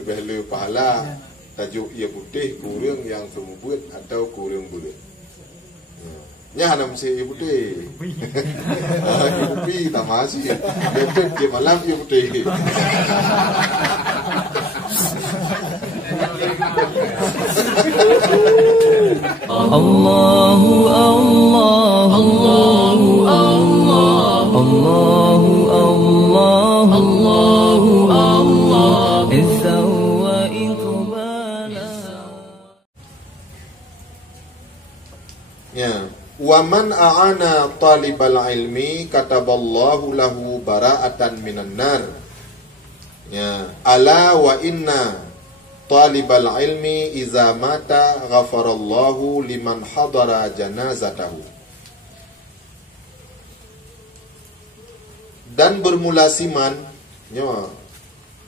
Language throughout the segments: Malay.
lebih le pahala tajuk ia putih kurang yang semubut atau kurang bulat. Nya hana mesti ia putih. Ia putih tak masih. Betul ke malam ia putih. Allahu Allah Allahu Allah Allahu Allah Allahu Allah Izza wa iqbala. Ya, wa man a'ana talibal ilmi kataballahu lahu bara'atan minan nar. Ya, ala wa inna talibal ilmi iza mata ghafarallahu liman hadara janazatahu. Dan bermula siman nya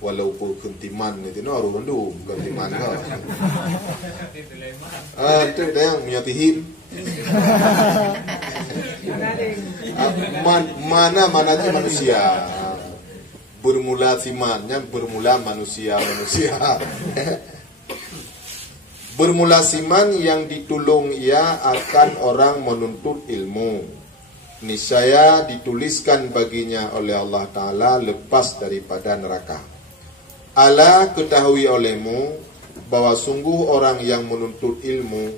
walaupun kentiman itu no aru rendu kentiman ka. Tu dah yang menyatihin. Mana tu manusia. Bermula simannya bermula manusia. Bermula siman yang ditolong ia akan orang menuntut ilmu. Niscaya dituliskan baginya oleh Allah Ta'ala lepas daripada neraka. Ala ketahui olehmu bahwa sungguh orang yang menuntut ilmu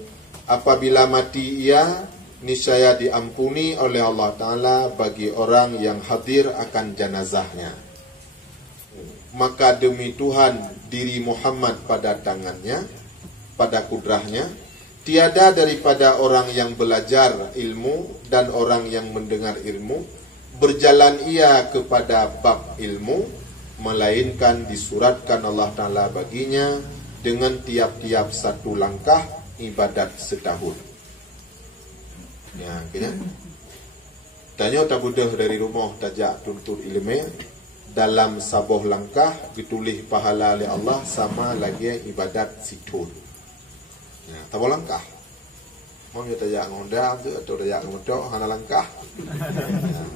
apabila mati ia niscaya diampuni oleh Allah Ta'ala bagi orang yang hadir akan jenazahnya. Maka demi Tuhan diri Muhammad pada tangannya, pada kudrahnya, tiada daripada orang yang belajar ilmu dan orang yang mendengar ilmu berjalan ia kepada bab ilmu, melainkan disuratkan Allah Ta'ala baginya dengan tiap-tiap satu langkah ibadat setahun. Ya, kena. Tanya tak budah dari rumah tajak tuntut ilmu. Dalam sabuh langkah ditulis pahala oleh Allah sama lagi ibadat situn. Ya, sabuh langkah. Mau kita tajak ngonda tu atau tajak ngodok hana langkah. Ya.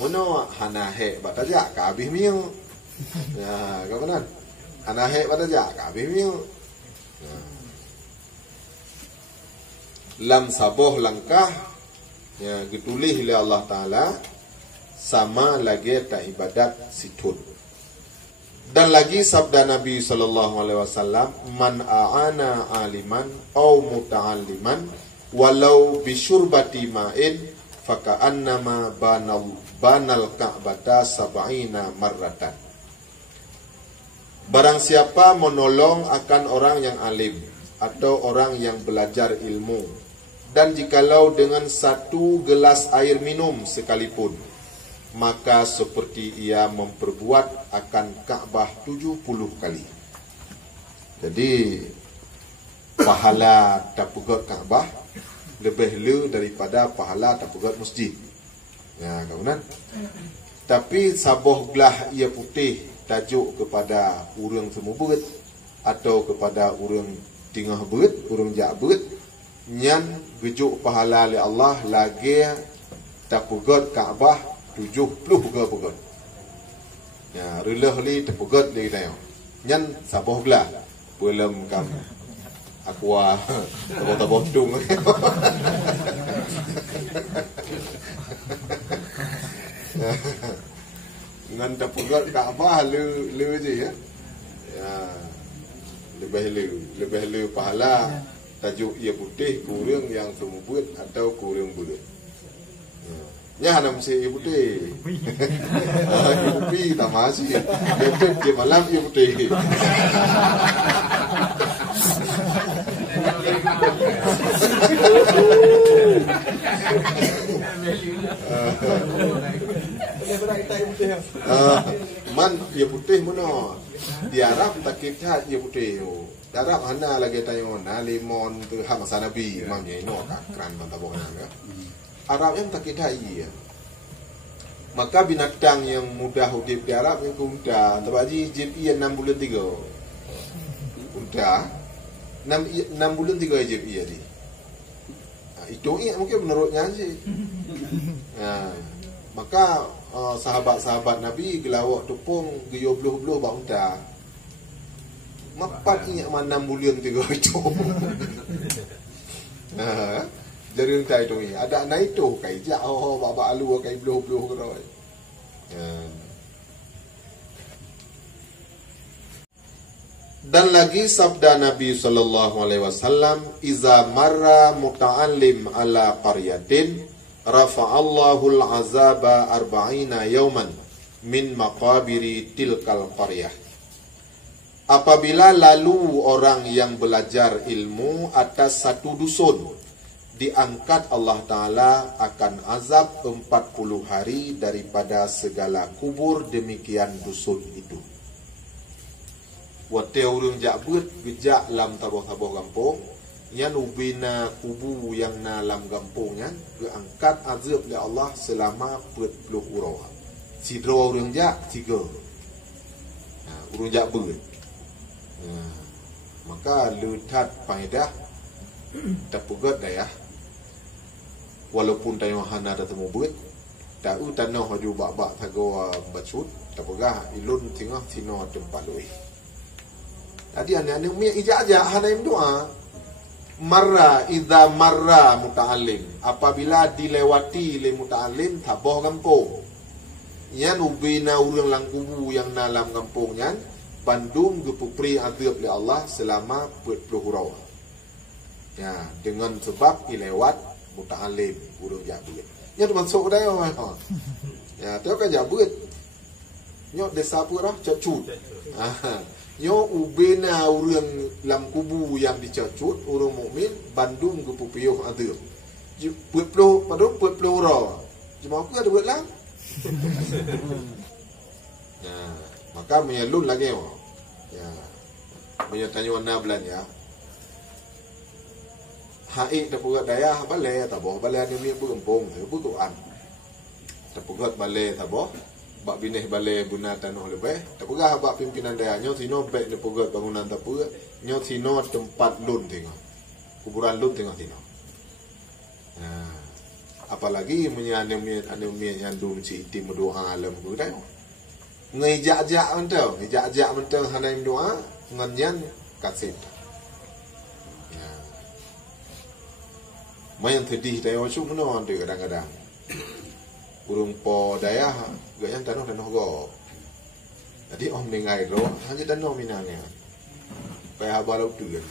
Mono hana he bat tajak ka habis miu. Ya, kau benar. Hana he bat tajak ka habis miu. Ya. Lam sabuh langkah ya ditulis oleh Allah Ta'ala sama lagi tak ibadat situn. Dan lagi sabda Nabi SAW, man a'ana aliman au muta'alliman walau bisyurbati ma'in faka'annama banal ka'bata sab'ina marratan. Barang siapa menolong akan orang yang alim atau orang yang belajar ilmu, dan jikalau dengan satu gelas air minum sekalipun, maka seperti ia memperbuat akan Ka'bah 70 kali. Jadi pahala tapugat Ka'bah lebih le daripada pahala tapugat masjid. Ya, kawan. Tapi sabuh gelah ia putih tajuk kepada urang semubut atau kepada urang tingah beut, urang jak beut, nyan gejuk pahala oleh Allah lagi tapugat Ka'bah 70 pegat. Ya, relah li terpegat li kita. Nyan sabuh belah. Belum kam aqua tabah tung. Ngan terpegat Kaabah le je ya. Ya. Lebih le pahala tajuk ia putih kurang yang semubut atau kurang bulat. Nya hana mesti ia putih. Ia putih tak masih. Betul ke malam ia putih. Man ia putih mana? Di Arab tak kita ia putih. Di Arab hana lagi tanya na limon tu hak masa Nabi mamnya ino tak kran banta bokan ya. Arab yang tak kita iya. Maka binatang yang mudah hidup di Arab yang unta, tabaji JP 6 bulan 3. Unta 6 bulan 3 JP jadi. Itu mungkin menurutnya sih. Nah, maka sahabat-sahabat Nabi gelawak tepung geyo bluh-bluh bak unta. Mapat ingat mana bulan 3 itu. Jadi entah itu ni. Ada anak itu kai jak baba alu kai beluh-beluh keroi. Dan lagi sabda Nabi sallallahu alaihi wasallam, "Iza marra muta'allim ala qaryatin, rafa'allahu al-'azaba 40 yawman min maqabiri tilkal qaryah." Apabila lalu orang yang belajar ilmu atas satu dusun, diangkat Allah Ta'ala akan azab 40 hari daripada segala kubur demikian dusun itu. Wate urang jak beut gejak lam taboh-taboh kampung, yan ubina kubu yang na lam kampung yan, diangkat azab oleh Allah selama 40 urang. Sidro urang jak 3. Urang jak beut. Maka letat faedah tapugat daya walaupun tayo hana datemu buit tau tanah haju bak-bak tago bacut tapugah ilun tengah tino tempat lui. Tadi ane mi ijazah hana im doa marra idza marra muta'allim, apabila dilewati le muta'allim taboh kampung yan ubina urang langkubu yang dalam kampung yan Bandung gepupri azab oleh Allah selama 40 hurau. Ya, dengan sebab ilewat muta'alim urang jabut. Nya tu masuk dah ya, tu kan jabut. Nyo desa purah cacut. Nyo ubena urang lam kubu yang dicacut urang mukmin Bandung gepupri azab. 40 padung 40 hurau. Cuma aku ada buat lah. Ya, maka menyalun lagi ya. Menyatanya warna belanja. Haik tapugat daya balai taboh balai ni mi berempung butuan. Tapugat balai taboh bak bineh balai guna tanah lebih. Tapugah bak pimpinan daya nyo sino baik tapugat bangunan tapugat nyo sino tempat lun tengok. Kuburan lun tengok sino. Apalagi menyanyi yang dum ci tim doa alam ku dah. Ngejak-jak mentau, ngejak-jak mentau hanaim doa nganyan kasih. Ya. Mayan sedih tayo cu menon de kadang-kadang. Urung po daya gayan tanah go. Jadi om dengai lo hanya tanah minangnya. Paya balau tu kan.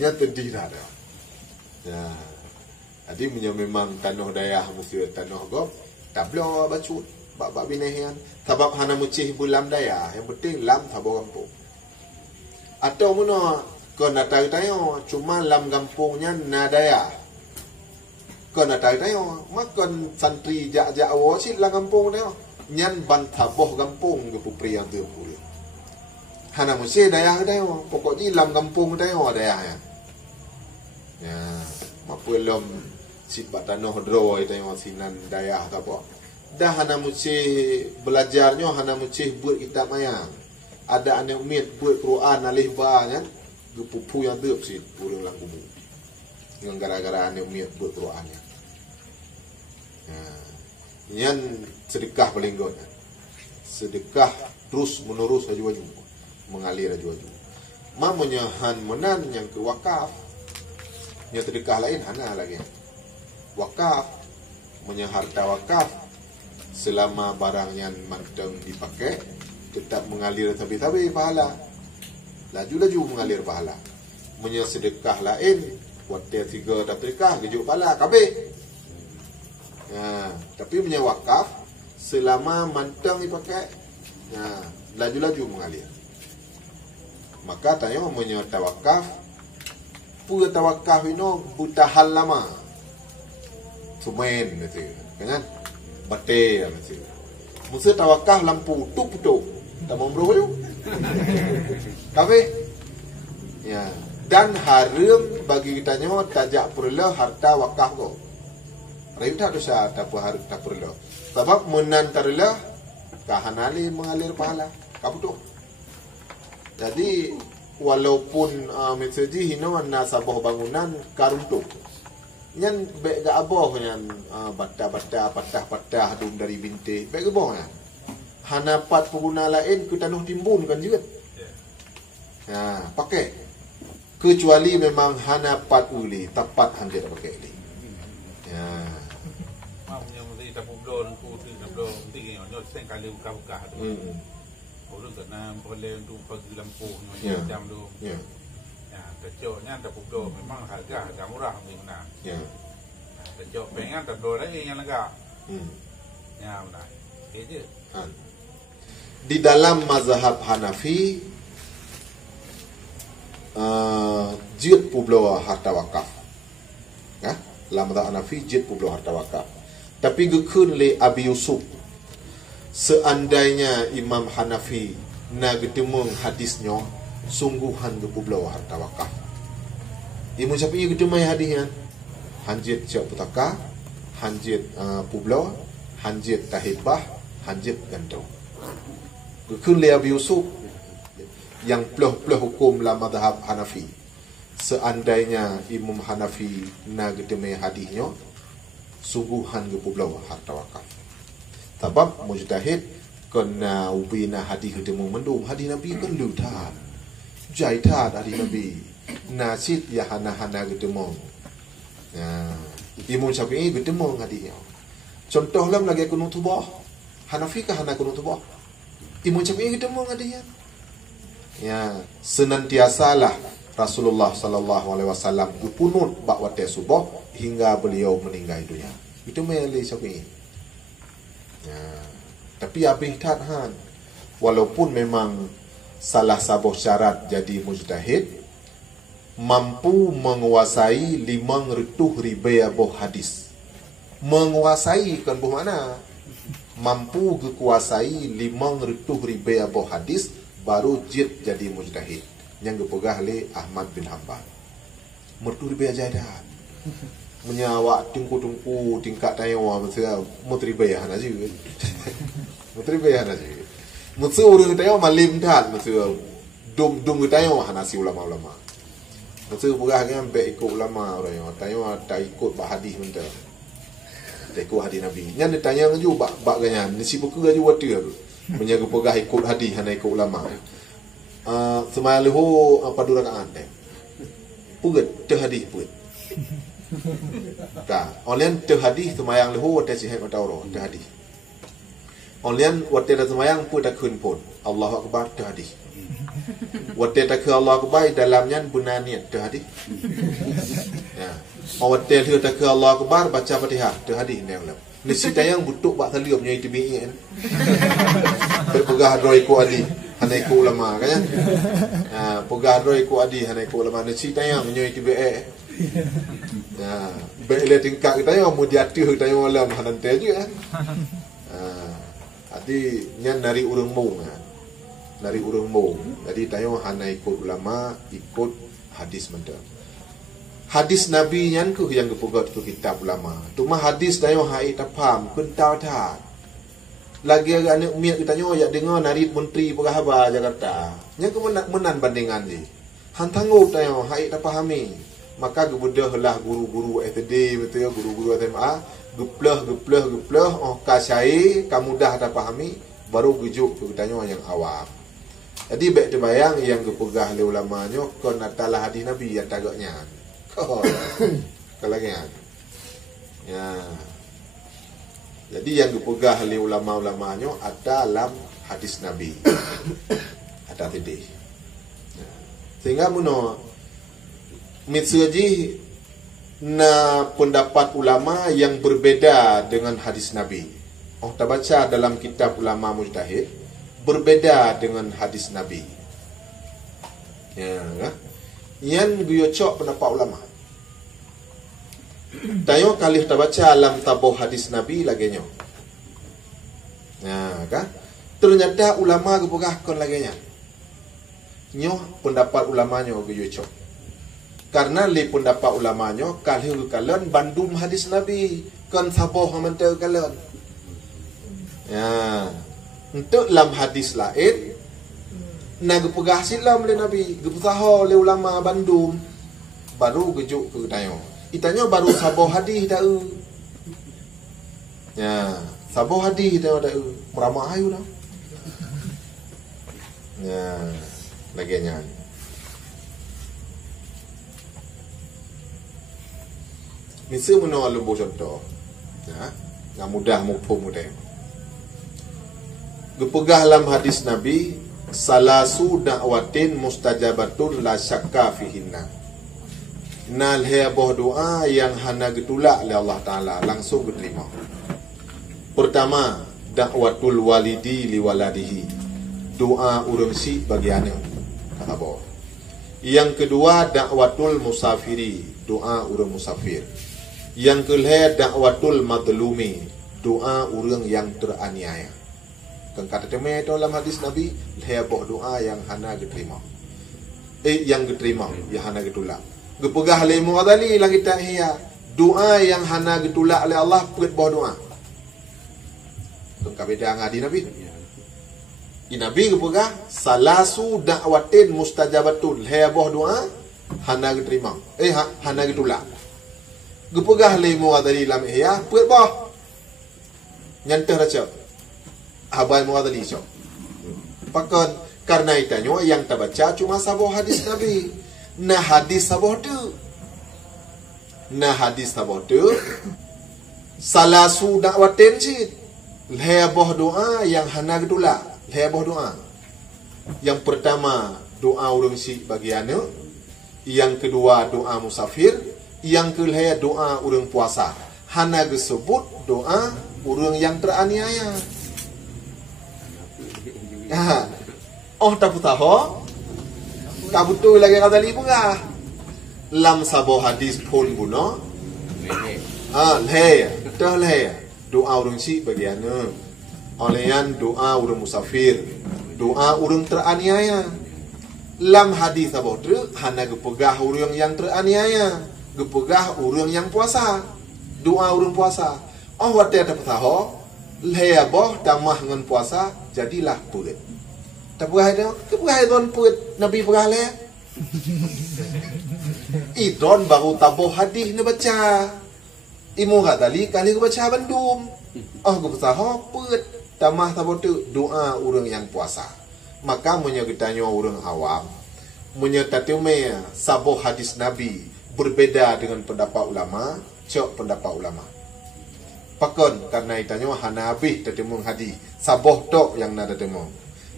Nya sedih dah. Ya. Jadi memang tanah daya mesti tanah go. Tablo bacut. Bak binehian sebab hana mucih bulam daya, yang penting lam sabo kampung. Atau mana kena tayo cuma lam kampungnya nadaya. Kena tayo makan santri jak-jak wasit lam kampung tayo. Nyan ban taboh kampung ke pupri yang tu pula. Hana mucih daya tayo, pokoknya lam kampung tayo daya ya. Ya, mapulam sifat tanah dro tayo sinan daya taboh. Dah hana mucih belajarnya hana mucih buat kitab mayang. Ada anak umit buat Quran alif ba kan. Gepupu yang deup sih urang lang kubu. Dengan gara-gara anak umit buat Qurannya. Yan sedekah paling god. Sedekah terus menerus aju-aju. Mengalir aju-aju. Mamanya han menan yang ke wakaf. Yang sedekah lain hana lagi. Wakaf punya harta wakaf selama barang yang manteng dipakai tetap mengalir tabi-tabi pahala. Laju-laju mengalir pahala. Punya sedekah lain waktu 3 sedekah gejuk pahala kabeh. Ya, tapi punya wakaf selama manteng dipakai ya, laju-laju mengalir. Maka tanya punya tawakaf pura tawakaf ini butahan lama. Sumain gitu kan? Bate macam. Musa tawakal lampu tup. Tak mau bro tu. Tapi ya, dan haram bagi kita nyo tajak perlu harta wakaf ko. Rita dosa tak perlu. Sebab menan tarlah kahanali mengalir pahala. Kaputu. Jadi walaupun mesej hino nasabah bangunan karuntuk. Nyan baik gak aboh nyan bata-bata patah-patah dum dari bintik baik aboh nyan hana pat pengguna lain ke tanah timbun kan juga pakai. Kecuali memang hana pat uli, tapat hang dia pakai uli. Mamnya mesti tapuk don ku tu don tinggi nyot sen kali buka-buka tu. Orang kena boleh untuk pergi lampu jam tu. Ya, kecoknya tapuk don memang harga murah benar. Ya. Kecok pengen tak don lagi yang lega. Ya benar. Itu. Di dalam mazhab Hanafi jid publo harta wakaf. Dalam mazhab Hanafi jid publo harta wakaf. Tapi gekun le Abi Yusuf, seandainya Imam Hanafi na getemung hadisnya sungguhan ge publo harta wakaf. Imam Syafi'i getemai hadisnya hanjit cak putaka, hanjit publo, hanjit tahibah, hanjit gantau. Gekun le Abi Yusuf yang peluh-peluh hukum dalam mazhab Hanafi. Seandainya Imam Hanafi na getemai hadisnya sungguhan ge publau harta wakaf. Sebab mujtahid kena ubina hadis ketemu mendung hadis Nabi kan lutan. Jaitan hadis Nabi. Nasid ya hana-hana ketemu. Imam Syafi'i ketemu hadisnya. Contoh lam lagi kunut tubah. Hanafi kah hana kunut tubah? Imam Syafi'i ketemu hadisnya. Senantiasalah Rasulullah sallallahu alaihi wasallam berpunut bak waktu subuh hingga beliau meninggal dunia. Itu meli Syafi'i. Tapi habis tadhan walaupun memang salah satu syarat jadi mujtahid mampu menguasai 500,000 buah hadis. Menguasai kan bermakna mampu kuasai 500,000 buah hadis baru jid jadi mujtahid. Yang dipegah oleh Ahmad bin Hanbal. Mertu riba jadah. Menyawak tungku-tungku tingkat tayawa masa mutri bayah aja. Mutri bayah aja. Masa orang tayawa malim dah masa dum tayawa nasi ulama-ulama. Masa pegah kan baik ikut ulama orang tayawa tak ikut bah hadis mentah. Tak ikut hadis Nabi. Yang ditanya ju bak ganyan nisi buku gaji watir. Menjaga pegah ikut hadis hana ikut ulama. Semayang leho pada rakaat teh. Puget teh hadis puget. Online teh hadis semayang leho teh sihat mata orang teh hadis. Online waktu dah semayang pun tak kun pun. Allahu akbar teh hadis. Waktu tak ke Allah akbar dalamnya bunaniat teh hadis. Waktu dia tak ke Allah akbar baca Fatihah teh hadis ni ulam. Nisi tayang butuk bak talium nyai TBI kan. Pegah roi ku adi hanai ku ulama kan. Pegah roi ku adi hanai ku ulama nisi tayang nyai TBI. Bele tingkak kita yang mau diatur kita yang malam hanan teh je kan. Adi nyan dari urang mung kan. Dari urang mung. Jadi tayo hanai ku ulama ikut hadis mentah. Hadis Nabi yang ku yang kepugat tu kitab ulama. Cuma hadis tayo hai tapam pentau tat. Lagi agak umiat kita nyo ya dengar narit menteri Perhaba Jakarta. Yang ku menan bandingan ni. Hantanguk tayo hai tapahami. Maka gebudah lah guru-guru SD betul ya guru-guru SMA gepleh oh kasai kamu dah tapahami baru gejuk tu kita nyo yang awam. Jadi baik terbayang yang kepegah oleh ulamanya kon atalah hadis Nabi yang tagaknya. Kalau ya. Jadi yang dipegah oleh ulama-ulamanya ada dalam hadis Nabi. Ada tadi. Sehingga muno mitsuji na pendapat ulama yang berbeda dengan hadis Nabi. Oh, kita baca dalam kitab ulama mujtahid berbeda dengan hadis Nabi. Ya, yang guyocok pendapat ulama. Tayo kali kita baca alam tabuh hadis Nabi laginya. Kan? Ternyata ulama kepegahkan laginya. Nyo pendapat ulamanya guyocok. Karena li pendapat ulamanya kali kalian bandum hadis Nabi kan tabuh mentau kalian. Untuk dalam hadis lain nak gepegah silam oleh Nabi, gepesah oleh ulama bandum baru gejuk ke tayo. Itanya baru sabuh hadis dah. Sabuh hadis dah meramah ayu dah. Laginya. Misa menolak lembu contoh. Ya, yang mudah mupum mudah. Gepegah dalam hadis Nabi, salasu da'watin mustajabatun la syakka fihinna. Nal heboh doa yang hana getulak oleh Allah Ta'ala, langsung diterima. Pertama, da'watul walidi li waladihi. Doa urang si bagi anak. Kata boh. Yang kedua, da'watul musafiri. Doa urang musafir. Yang kelima, da'watul madlumi. Doa urang yang teraniaya. Kan kata tema itu dalam hadis Nabi, heboh doa yang hana diterima. Yang diterima, yang hana ditolak. Gepegah lemu adali langit tahiyya. Doa yang hana ditolak oleh Allah perit bawah doa. Kan kabeda ngadi Nabi. Nabi gepegah salasu da'watin mustajabatun. Heboh doa hana diterima. Hana ditolak. Gepegah lemu adali lam ihya perit bawah. Nyantah raca. Habai muadali so. Pakon karena itanya yang terbaca cuma sabah hadis Nabi. Nah hadis sabah tu. Salasu da'watin cid. Heboh doa yang hana gedula. Heboh doa. Yang pertama doa urang si bagi anak. Yang kedua doa musafir. Yang kelima doa urang puasa. Hana disebut doa urang yang teraniaya. Tak tahu. Tak betul lagi kata li pun lam sabo hadis pun guna. Doa urang si bagi anak. Olehan doa urang musafir. Doa urang teraniaya. Lam hadis sabo tu hana gepegah urang yang teraniaya. Gepegah urang yang puasa. Doa urang puasa. Wate tak tahu. Leboh tamah dengan puasa jadilah purit. Tak berah dah. Tak berah don purit Nabi berah le. Idon baru tabuh hadis ni baca. Imu gatali kali ku baca bandum. Ku bertahu purit tamah tabuh tu doa orang yang puasa. Maka munnya ditanya orang awam, munnya tatiume sabuh hadis Nabi berbeza dengan pendapat ulama, cok pendapat ulama. Pakon karena itanya hana habis tertemu hadis saboh tok yang nak tertemu.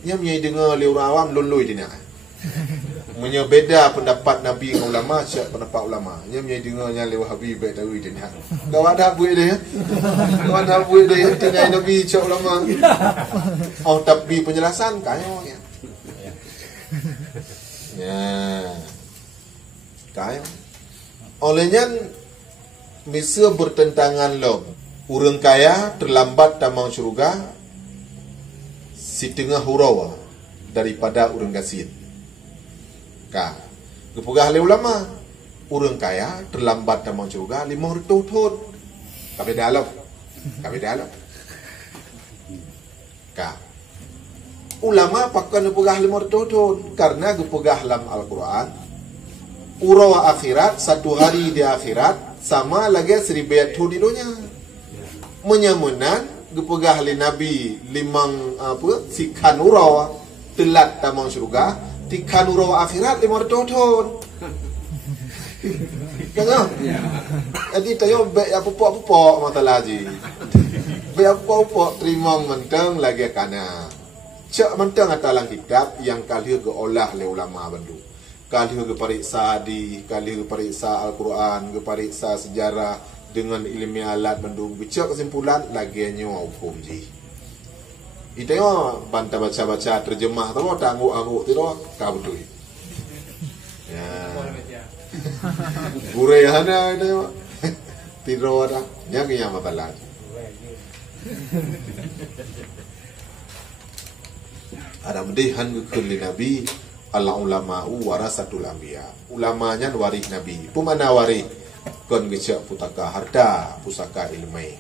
Nya menyai dengar oleh orang awam lului dia. Menya beda pendapat Nabi dengan ulama, siap pendapat ulama. Nya menyai dengarnya lewat habis baik tahu dia. Kau ada buat dia. Kau ada buat dia dengan Nabi cak ulama. Tapi penjelasan kaya ya. Kaya. Olehnya misa bertentangan loh. Urang kaya terlambat tamang syurga setengah hurau daripada urang gasit. Gepegah oleh ulama, urang kaya terlambat tamang syurga 500 tahun. Kabeda dalam. Ulama pakkan gepegah 500 tahun karena gepegah dalam Al-Quran. Urau akhirat satu hari di akhirat sama lagi 1000 tahun di dunia. Menyamunan gepegah oleh Nabi limang sikan urau telat tamang syurga, tikan urau akhirat 500 tahun. Kan? Jadi tayo baik apa-apa mata lagi. Baik apa-apa terima mentang lagi kana. Cak mentang atalang kitab yang kali geolah oleh ulama bandu. Kali gepariksa di, kali gepariksa Al-Quran, gepariksa sejarah dengan ilmiah alat bandung bicara kesimpulan lagiannya hukum ji. Itu yo bantah baca-baca terjemah tu tak angguk-angguk tu ka betul. Ya. Gure hana itu yo. Tidur ada. Nya kinya matalah. Ada medihan kulli nabi al ulama'u warasatul anbiya. Ulamanya waris nabi. Pemana waris? Kon gecak putaka harta pusaka ilmu.